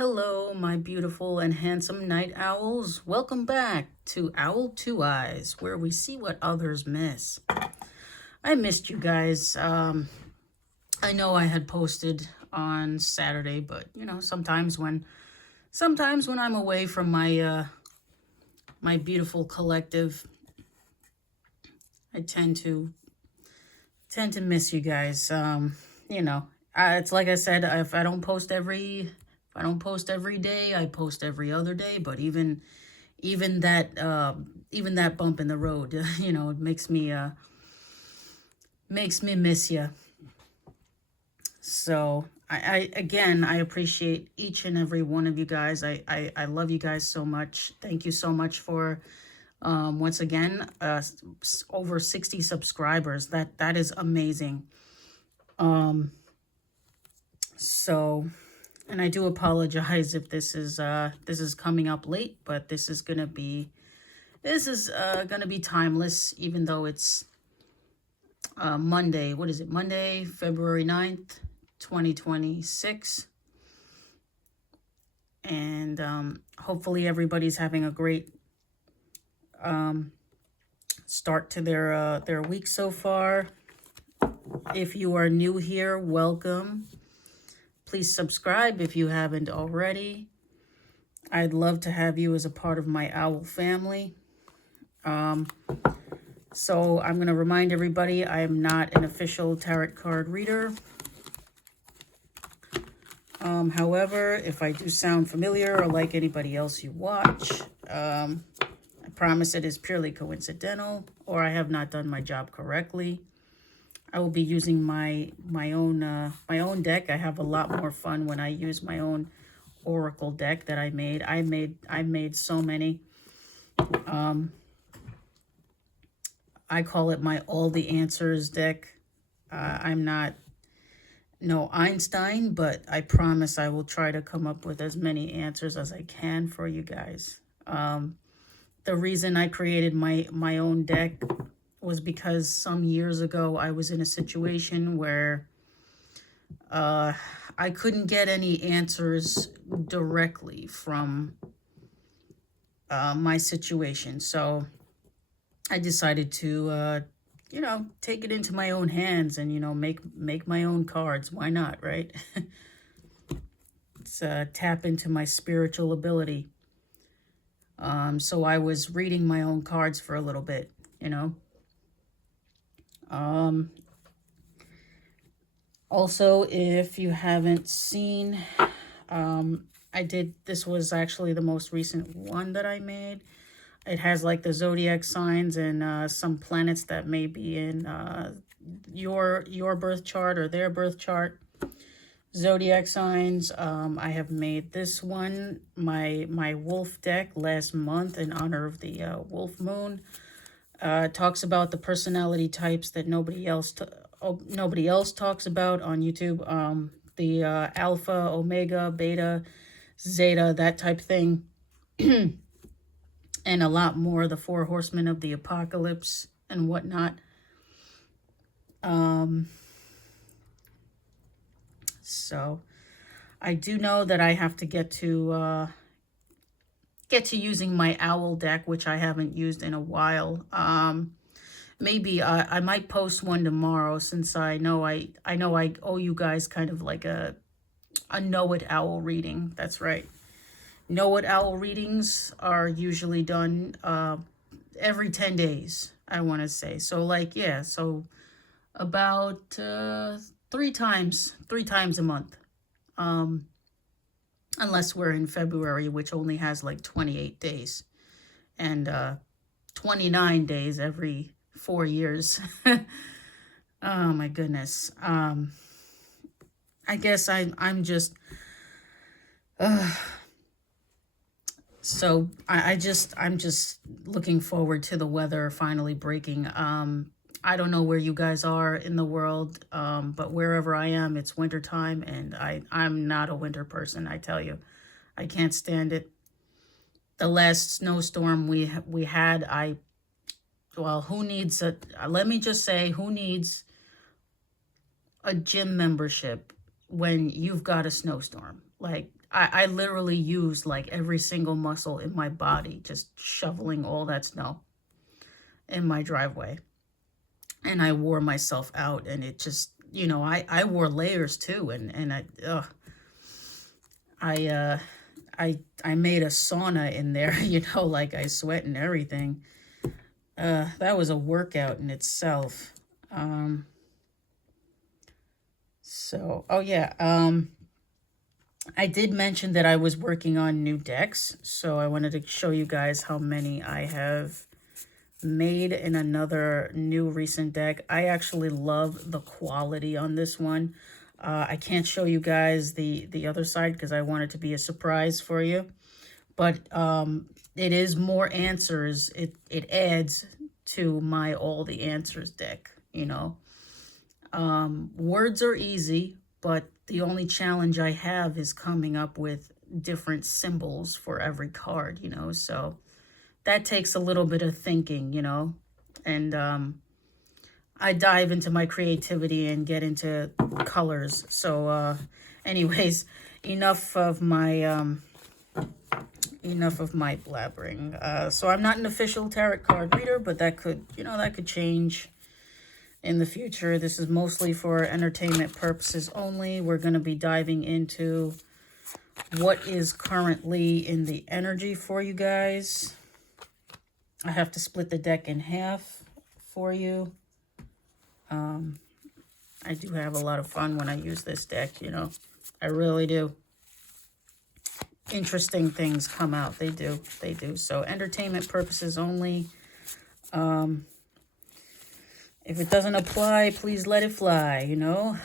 Hello, my beautiful and handsome night owls. Welcome back to Owl Two Eyes, where we see what others miss. I missed you guys. I know I had posted on Saturday, but sometimes when I'm away from my beautiful collective, I tend to miss you guys. It's like I said, if I don't post every day, I post every other day. But even that bump in the road, it makes me miss you. So I appreciate each and every one of you guys. I love you guys so much. Thank you so much for once again over 60 subscribers. That is amazing. So, and I do apologize if this is coming up late, but this is gonna be timeless, even though it's Monday. What is it? Monday, February 9th, 2026. And hopefully everybody's having a great start to their week so far. If you are new here, welcome. Please subscribe if you haven't already. I'd love to have you as a part of my owl family. So I'm going to remind everybody I am not an official tarot card reader. However, if I do sound familiar or like anybody else you watch, I promise it is purely coincidental, or I have not done my job correctly. I will be using my own deck. I have a lot more fun when I use my own oracle deck that I made. I made so many. I call it my all the answers deck. I'm not no Einstein, but I promise I will try to come up with as many answers as I can for you guys. The reason I created my own deck was because some years ago I was in a situation where I couldn't get any answers directly from my situation. So I decided to, take it into my own hands and, make my own cards. Why not, right? It's tap into my spiritual ability. So I was reading my own cards for a little bit, Also, if you haven't seen, this was actually the most recent one that I made. It has like the zodiac signs and some planets that may be in your birth chart or their birth chart. Zodiac signs. I have made this one, my wolf deck, last month in honor of the wolf moon. Talks about the personality types that nobody else talks about on YouTube. The alpha, omega, beta, zeta, that type thing. And a lot more, the 4 horsemen of the apocalypse and whatnot. So I do know that I have to get to using my owl deck, which I haven't used in a while. Maybe I might post one tomorrow, since I know I owe you guys kind of like a Know It Owl reading. That's right. Know It Owl readings are usually done every 10 days, I want to say. So so about 3 times a month. Unless we're in February, which only has like 28 days. And 29 days every 4 years. Oh my goodness. I guess I'm just so I'm just looking forward to the weather finally breaking. I don't know where you guys are in the world, but wherever I am, it's wintertime, and I'm not a winter person, I tell you. I can't stand it. The last snowstorm we had, who needs let me just say, who needs a gym membership when you've got a snowstorm? Like, I literally used like every single muscle in my body, just shoveling all that snow in my driveway. And I wore myself out, and it just, you know, I wore layers too. And I, I made a sauna in there, you know, like I sweat and everything. That was a workout in itself. So, oh yeah, I did mention that I was working on new decks, so I wanted to show you guys how many I have made in another new recent deck. I actually love the quality on this one. I can't show you guys the other side because I want it to be a surprise for you. But it is more answers. It adds to my All the Answers deck, you know. Words are easy, but the only challenge I have is coming up with different symbols for every card, you know. So that takes a little bit of thinking, you know. And I dive into my creativity and get into colors. So anyways, enough of my blabbering. So I'm not an official tarot card reader, but that could, you know, that could change in the future. This is mostly for entertainment purposes only. We're going to be diving into what is currently in the energy for you guys. I have to split the deck in half for you. I do have a lot of fun when I use this deck, you know. I really do. Interesting things come out. They do. They do. So entertainment purposes only. If it doesn't apply, please let it fly, you know.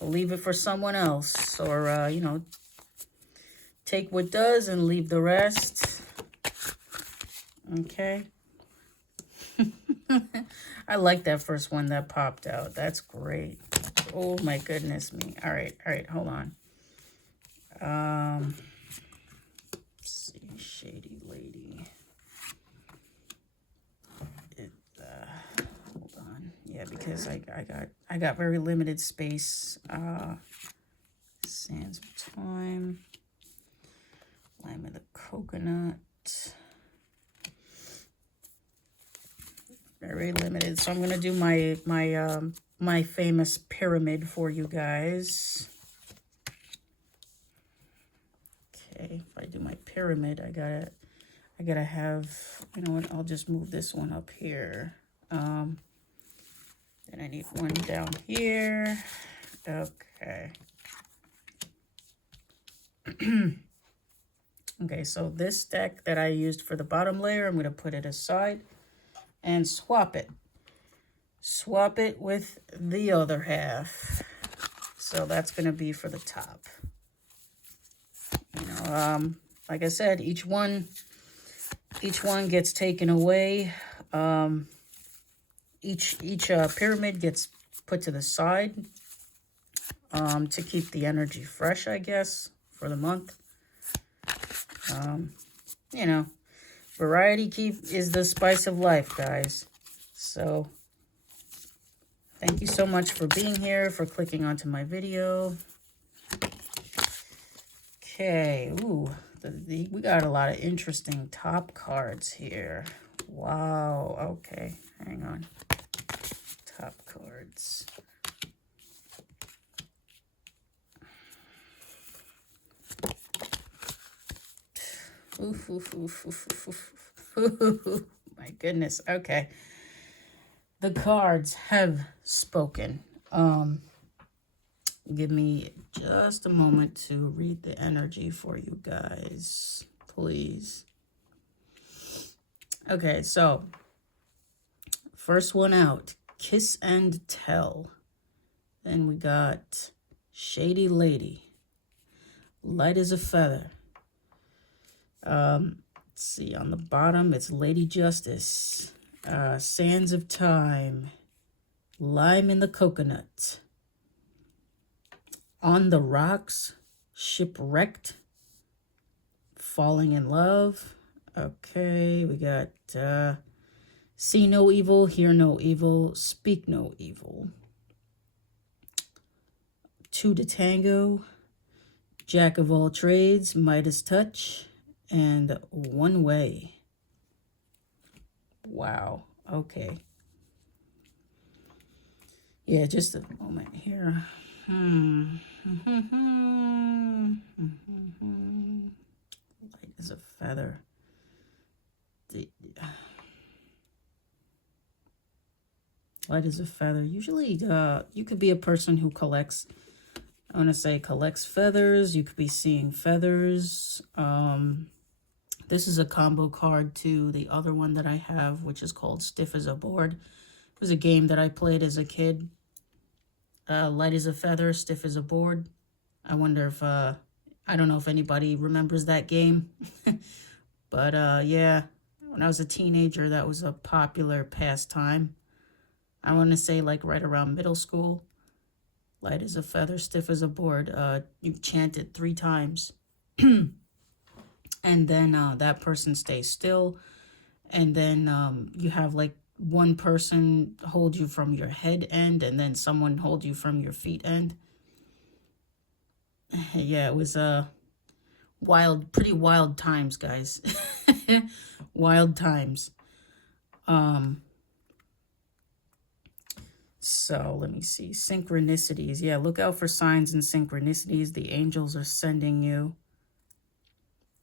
Leave it for someone else. Or, you know, take what does and leave the rest. Okay. I like that first one that popped out. That's great. Oh my goodness me. All right, hold on. Let's see, Shady Lady. Hold on. Yeah, because I got very limited space. Sands of Time. Lime of the Coconut. Very limited. So I'm gonna do my famous pyramid for you guys. Okay, if I do my pyramid, I gotta have, you know what, I'll just move this one up here. Then I need one down here. Okay. Okay, so this deck that I used for the bottom layer, I'm gonna put it aside and swap it. Swap it with the other half. So that's going to be for the top. You know, like I said, each one gets taken away. Each pyramid gets put to the side to keep the energy fresh, I guess, for the month. You know, variety is the spice of life, guys. So thank you so much for being here, for clicking onto my video. Okay, ooh, we got a lot of interesting top cards here. Wow, okay, hang on. Top cards. My goodness. Okay. The cards have spoken. Give me just a moment to read the energy for you guys, please. Okay, so first one out, Kiss and Tell. Then we got Shady Lady, Light as a Feather. Let's see, on the bottom, it's Lady Justice, Sands of Time, Lime in the Coconut, On the Rocks, Shipwrecked, Falling in Love. Okay, we got See No Evil, Hear No Evil, Speak No Evil. Two to Tango, Jack of all trades, Midas touch, and one way. Wow. Okay. Yeah, just a moment here. Light as a feather. Light as a feather. Usually, you could be a person who collects, I want to say collects feathers. You could be seeing feathers. This is a combo card to the other one that I have, which is called Stiff as a Board. It was a game that I played as a kid. Light as a feather, stiff as a board. I wonder if, I don't know if anybody remembers that game. But, yeah, when I was a teenager, that was a popular pastime. I want to say like right around middle school. Light as a feather, stiff as a board. You chant it 3 times. And then that person stays still. And then you have like one person hold you from your head end and then someone hold you from your feet end. Yeah, it was pretty wild times, guys. Wild times. So let me see. Synchronicities. Yeah, look out for signs and synchronicities the angels are sending you.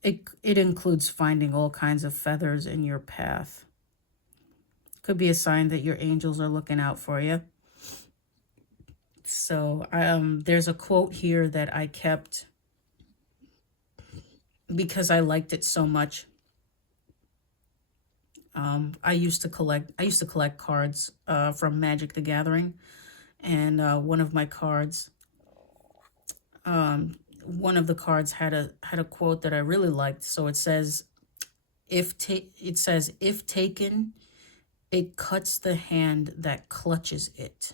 It includes finding all kinds of feathers in your path. Could be a sign that your angels are looking out for you. So there's a quote here that I kept because I liked it so much. I used to collect cards from Magic the Gathering, and one of my cards, one of the cards had a quote that I really liked. So it says, if taken, it cuts the hand that clutches it.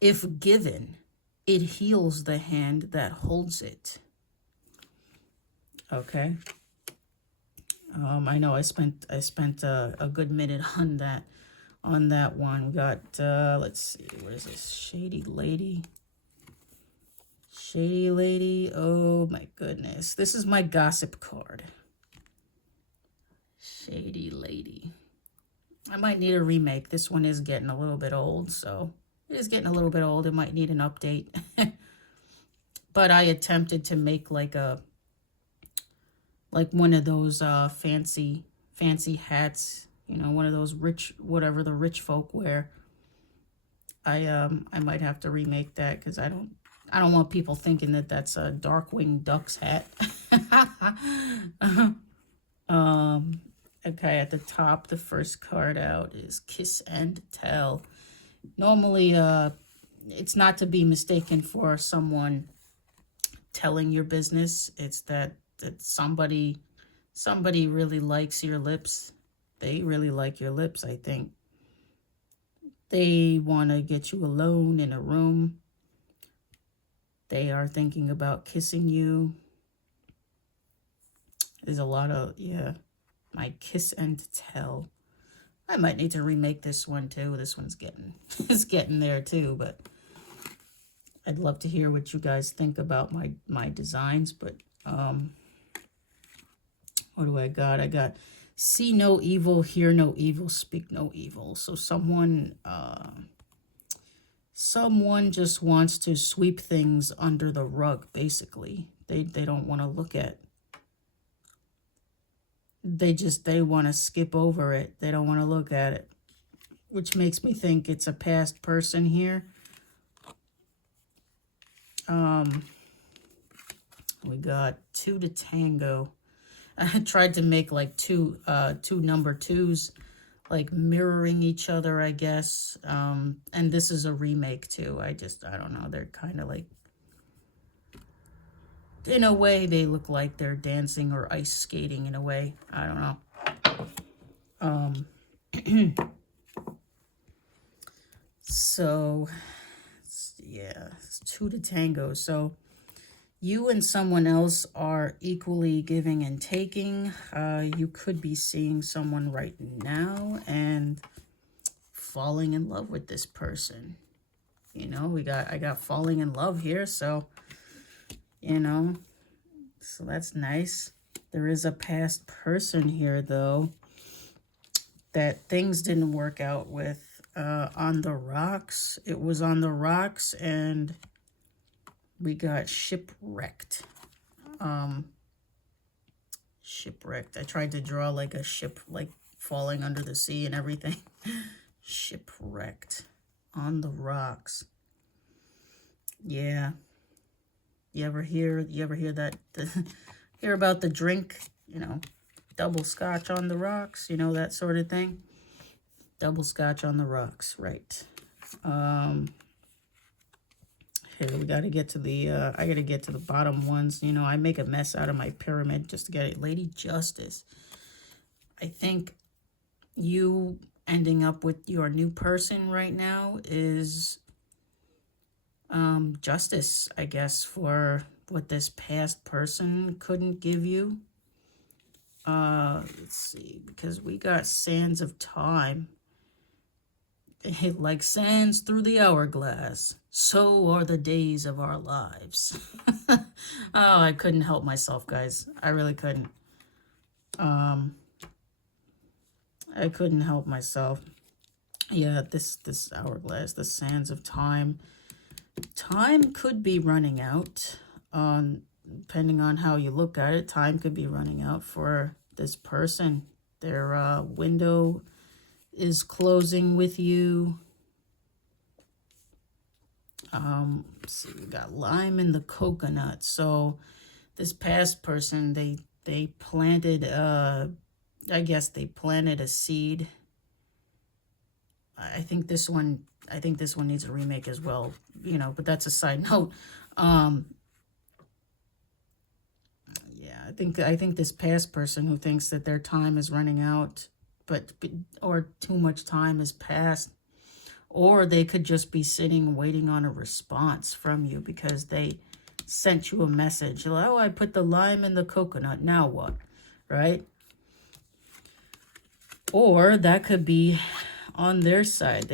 If given, it heals the hand that holds it. Okay. I know I spent a good minute on that one. We got let's see, what is this? Shady Lady. Shady Lady. Oh my goodness. This is my gossip card. Shady Lady. I might need a remake. This one is getting a little bit old, so it is getting a little bit old. It might need an update. But I attempted to make like one of those fancy hats, you know, one of those rich, whatever the rich folk wear. I might have to remake that because I don't want people thinking that that's a Darkwing Duck's hat. Okay, at the top, the first card out is Kiss and Tell. Normally, it's not to be mistaken for someone telling your business. It's that somebody really likes your lips. They really like your lips, I think. They want to get you alone in a room. They are thinking about kissing you. There's a lot of, yeah, my Kiss and Tell. I might need to remake this one too. This one's it's getting there too, but I'd love to hear what you guys think about my designs. But what do I got? I got see no evil, hear no evil, speak no evil. So someone just wants to sweep things under the rug, basically. They don't want to look at. They want to skip over it. They don't want to look at it, which makes me think it's a past person here. We got 2 to tango. I tried to make like two number 2s, like mirroring each other, I guess. And this is a remake too. I don't know. They're kind of like, in a way, they look like they're dancing or ice skating in a way. I don't know. So, yeah, it's 2 to tango. So, you and someone else are equally giving and taking. You could be seeing someone right now and falling in love with this person. You know, I got falling in love here. So you know, so that's nice. There is a past person here, though, that things didn't work out with on the rocks. It was on the rocks, and we got shipwrecked. Shipwrecked. I tried to draw like a ship, like falling under the sea and everything. Shipwrecked on the rocks. Yeah. You ever hear that? Hear about the drink, you know, double scotch on the rocks, you know, that sort of thing. Double scotch on the rocks, right. Here, we got to get to the, I got to get to the bottom ones. You know, I make a mess out of my pyramid just to get it. Lady Justice. I think you ending up with your new person right now is justice, I guess, for what this past person couldn't give you. Let's see, because we got Sands of Time. Like sands through the hourglass, so are the days of our lives. Oh, I couldn't help myself, guys. I really couldn't. I couldn't help myself. Yeah, this hourglass, the sands of time. Time could be running out. Depending on how you look at it, time could be running out for this person. Their window is closing with you. Let's see, we got lime in the coconut. So this past person, they planted I guess they planted a seed. I think this one needs a remake as well, you know, but that's a side note. Yeah, I think this past person who thinks that their time is running out, or too much time has passed, or they could just be sitting waiting on a response from you because they sent you a message. Like, oh, I put the lime in the coconut. Now what? Right? Or that could be on their side.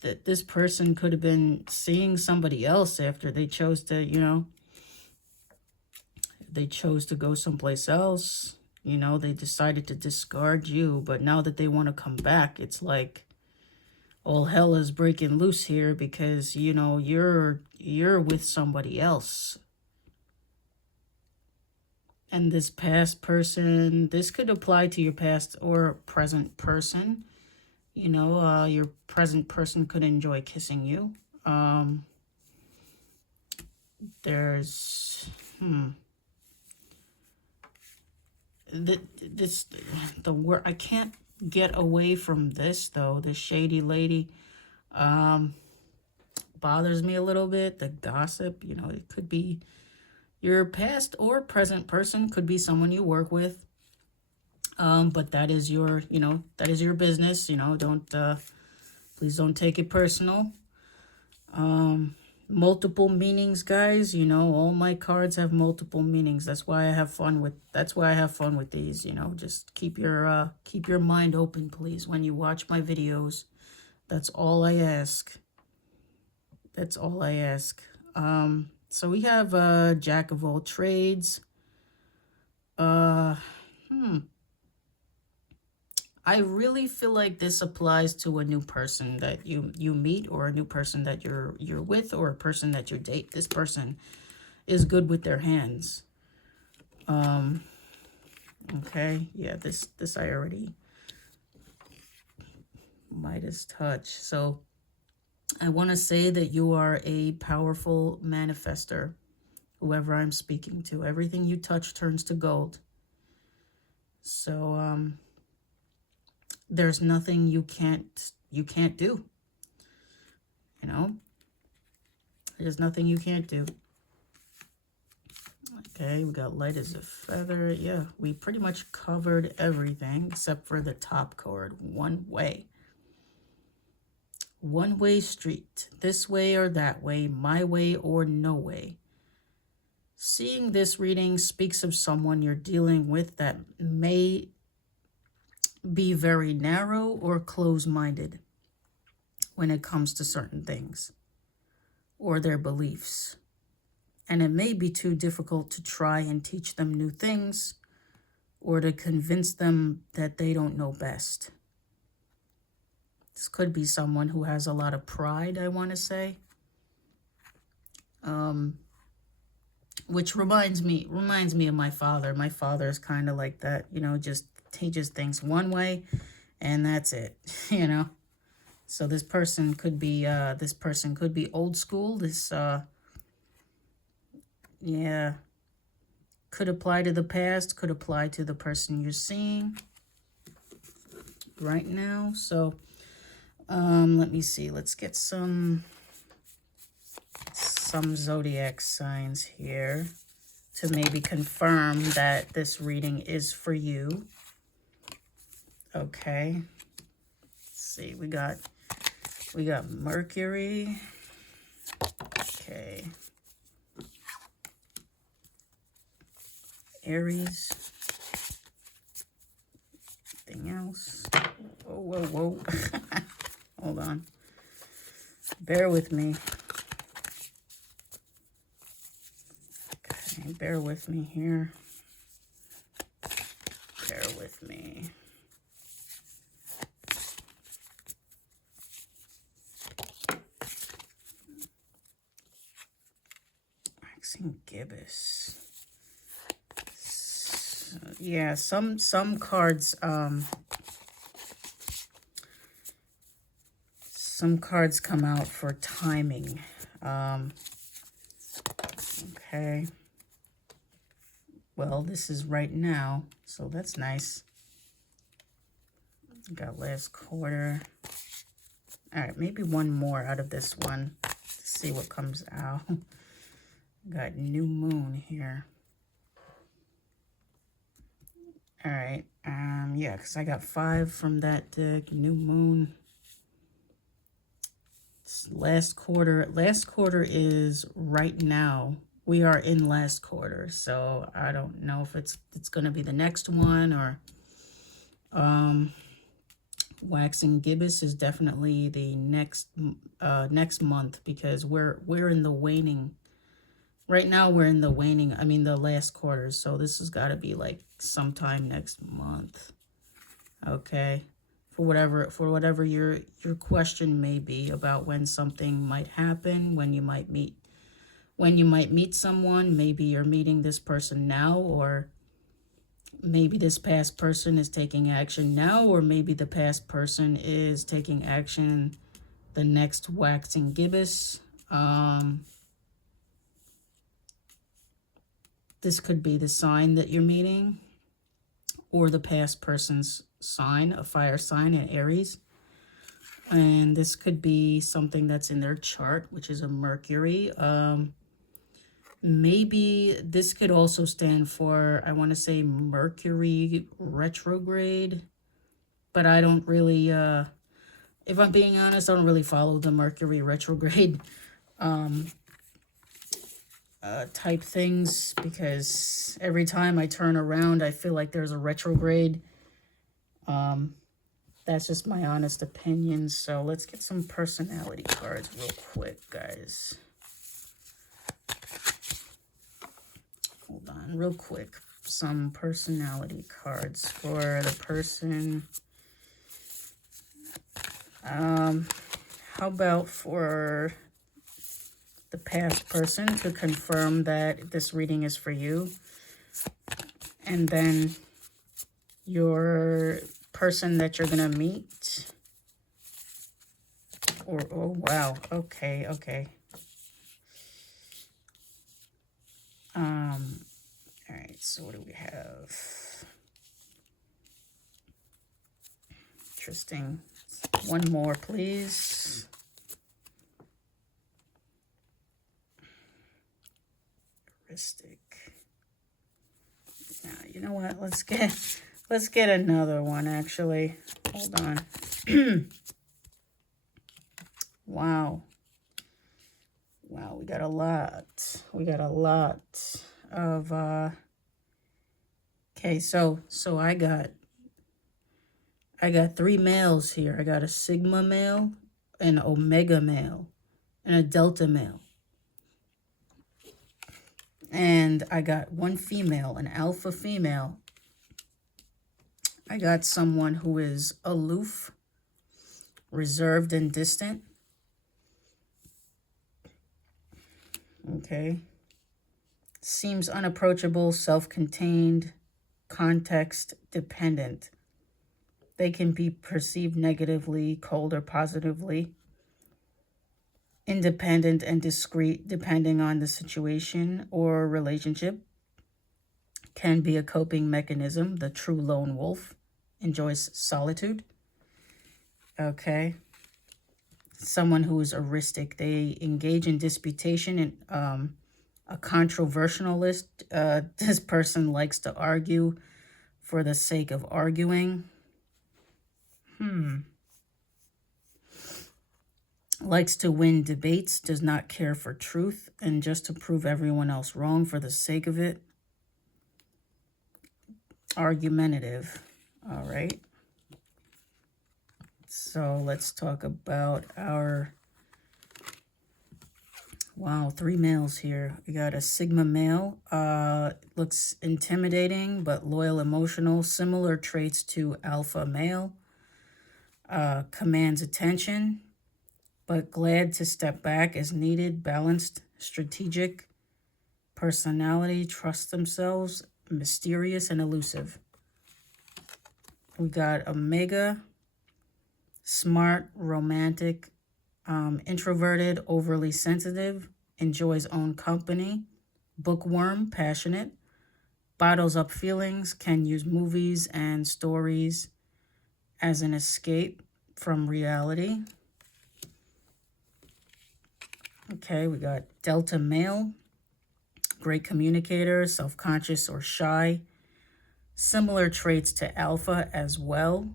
That this person could have been seeing somebody else after they chose to, you know, they chose to go someplace else. You know, they decided to discard you, but now that they want to come back, it's like all hell is breaking loose here because, you know, you're with somebody else. And this past person, this could apply to your past or present person. You know, your present person could enjoy kissing you. There's, the word, I can't get away from this though. The shady lady bothers me a little bit. The gossip, you know, it could be your past or present person, could be someone you work with. But that is your, you know, that is your business. You know, please don't take it personal. Multiple meanings, guys. You know, all my cards have multiple meanings. That's why I have fun with these. You know, just keep your mind open, please, when you watch my videos. That's all I ask. That's all I ask. So we have Jack of all trades. I really feel like this applies to a new person that you meet, or a new person that you're with, or a person that you date. This person is good with their hands. Okay, yeah, this I already Midas touch. So I want to say that you are a powerful manifester, whoever I'm speaking to. Everything you touch turns to gold. So there's nothing you can't do. You know, there's nothing you can't do. Okay, we got light as a feather. Yeah, we pretty much covered everything except for the top card. One way. One-way street. This way or that way. My way or no way. Seeing this reading speaks of someone you're dealing with that may be very narrow or close-minded when it comes to certain things or their beliefs. and it may be too difficult to try and teach them new things or to convince them that they don't know best. This could be someone who has a lot of pride, I want to say. Which reminds me of my father. My father is kind of like that, you know, just teaches things one way and that's it, you know. So this person could be old school. This yeah, could apply to the past, could apply to the person you're seeing right now. So let me see. Let's get some zodiac signs here to maybe confirm that this reading is for you. Okay. Let's see. We got Mercury. Okay. Aries. Anything else? Whoa, whoa, whoa. Hold on. Bear with me. Okay, bear with me here. Bear with me. Waxing gibbous. Yeah, some cards come out for timing. Okay. Well, this is right now, so that's nice. Got last quarter. All right, maybe one more out of this one to see what comes out. Got new moon here. All right, yeah, because I got 5 from that deck. New moon. It's last quarter. Last quarter is right now. We are in last quarter, so I don't know if it's going to be the next one or waxing gibbous is definitely the next month, because we're in the waning. Right now we're in the waning, I mean the last quarter, so this has got to be like sometime next month. Okay. For whatever your question may be about when something might happen, when you might meet someone. Maybe you're meeting this person now, or maybe this past person is taking action now, or maybe the past person is taking action the next waxing gibbous. This could be the sign that you're meeting, or the past person's sign, a fire sign, an Aries. And this could be something that's in their chart, which is a Mercury. Maybe this could also stand for, I want to say, Mercury retrograde. But I don't really, if I'm being honest, I don't really follow the Mercury retrograde type things, because every time I turn around, I feel like there's a retrograde. That's just my honest opinion. So let's get some personality cards real quick, guys. Hold on, real quick. Some personality cards for the person. How about for the past person to confirm that this reading is for you? And then your person that you're gonna meet. Or, oh wow, okay. All right, so what do we have? Interesting. One more, please. Heuristic. Now, you know what? Let's get another one, actually. Hold on. Wow. Wow, we got a lot. We got a lot of okay, so I got 3 males here. I got a Sigma male, an Omega male, and a Delta male. And I got one female, an alpha female. I got someone who is aloof, reserved, and distant. Okay. Seems unapproachable, self-contained, context dependent. They can be perceived negatively, cold, or positively. Independent and discreet depending on the situation or relationship. Can be a coping mechanism. The true lone wolf enjoys solitude. Okay. Someone who is heuristic. They engage in disputation and a controversialist. This person likes to argue for the sake of arguing. Likes to win debates, does not care for truth, and just to prove everyone else wrong for the sake of it. Argumentative. All right. So let's talk about our, wow, 3 males here. We got a Sigma male. Looks intimidating, but loyal, emotional. Similar traits to Alpha male. Commands attention, but glad to step back as needed. Balanced, strategic, personality, trust themselves, mysterious, and elusive. We got Omega, smart, romantic, introverted, overly sensitive, enjoys own company, bookworm, passionate, bottles up feelings, can use movies and stories as an escape from reality. Okay, we got Delta male, great communicator, self-conscious or shy. Similar traits to Alpha as well.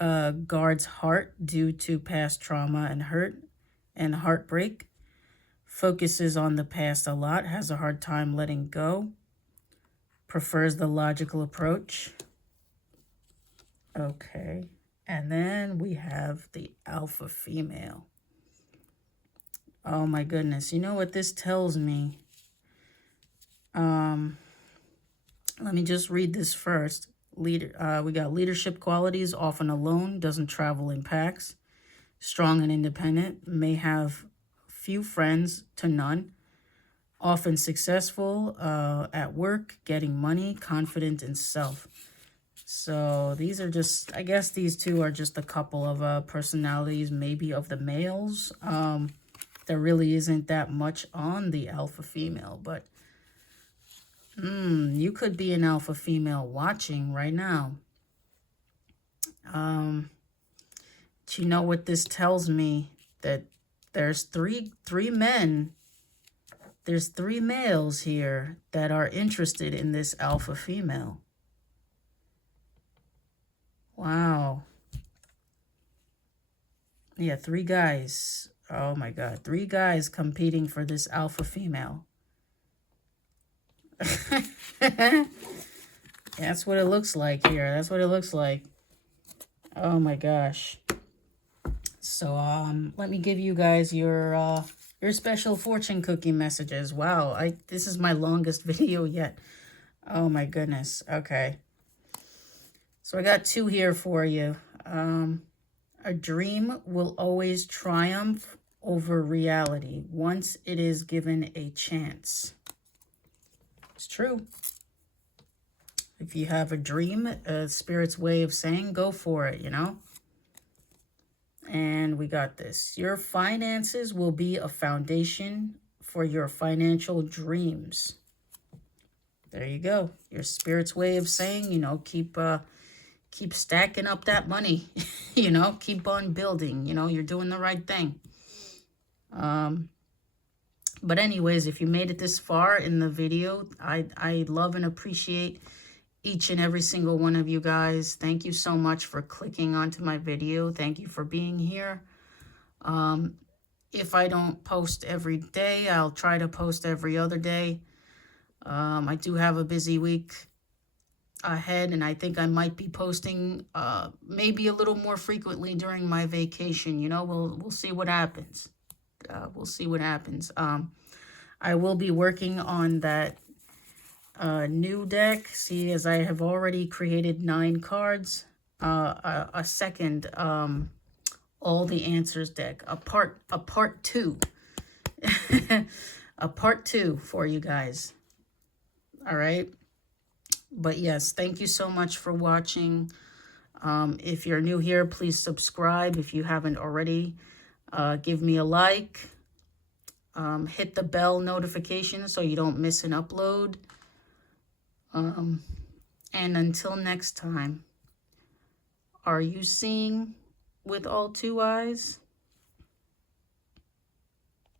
Guards heart due to past trauma and hurt and heartbreak. Focuses on the past a lot, has a hard time letting go. Prefers the logical approach. Okay, and then we have the Alpha female. Oh my goodness, you know what this tells me? Let me just read this first. We got leadership qualities, often alone, doesn't travel in packs, strong and independent, may have few friends to none, often successful at work, getting money, confident in self. So these are just, I guess these two are just a couple of personalities, maybe of the males. There really isn't that much on the alpha female, but you could be an alpha female watching right now. Do you know what this tells me? That there's three men. There's 3 males here that are interested in this alpha female. Wow. Yeah, 3 guys. Oh my God. 3 guys competing for this alpha female. That's what it looks like here. That's what it looks like. Oh my gosh. So let me give you guys your special fortune cookie messages. Wow, this is my longest video yet. Oh my goodness. Okay. So I got 2 here for you. A dream will always triumph over reality once it is given a chance. It's true. If you have a dream, Spirit's way of saying, go for it, you know? And we got this. Your finances will be a foundation for your financial dreams. There you go. Your Spirit's way of saying, you know, keep stacking up that money. You know, keep on building. You know, you're doing the right thing. But anyways, if you made it this far in the video, I love and appreciate each and every single one of you guys. Thank you so much for clicking onto my video. Thank you for being here. If I don't post every day, I'll try to post every other day. I do have a busy week ahead, and I think I might be posting maybe a little more frequently during my vacation. You know, we'll see what happens. We'll see what happens. I will be working on that new deck. See, as I have already created 9 cards, a second all the answers deck, a part 2, a part 2 for you guys. All right. But yes, thank you so much for watching. If you're new here, please subscribe. If you haven't already, give me a like. Hit the bell notification so you don't miss an upload. And until next time, are you seeing with all 2 eyes?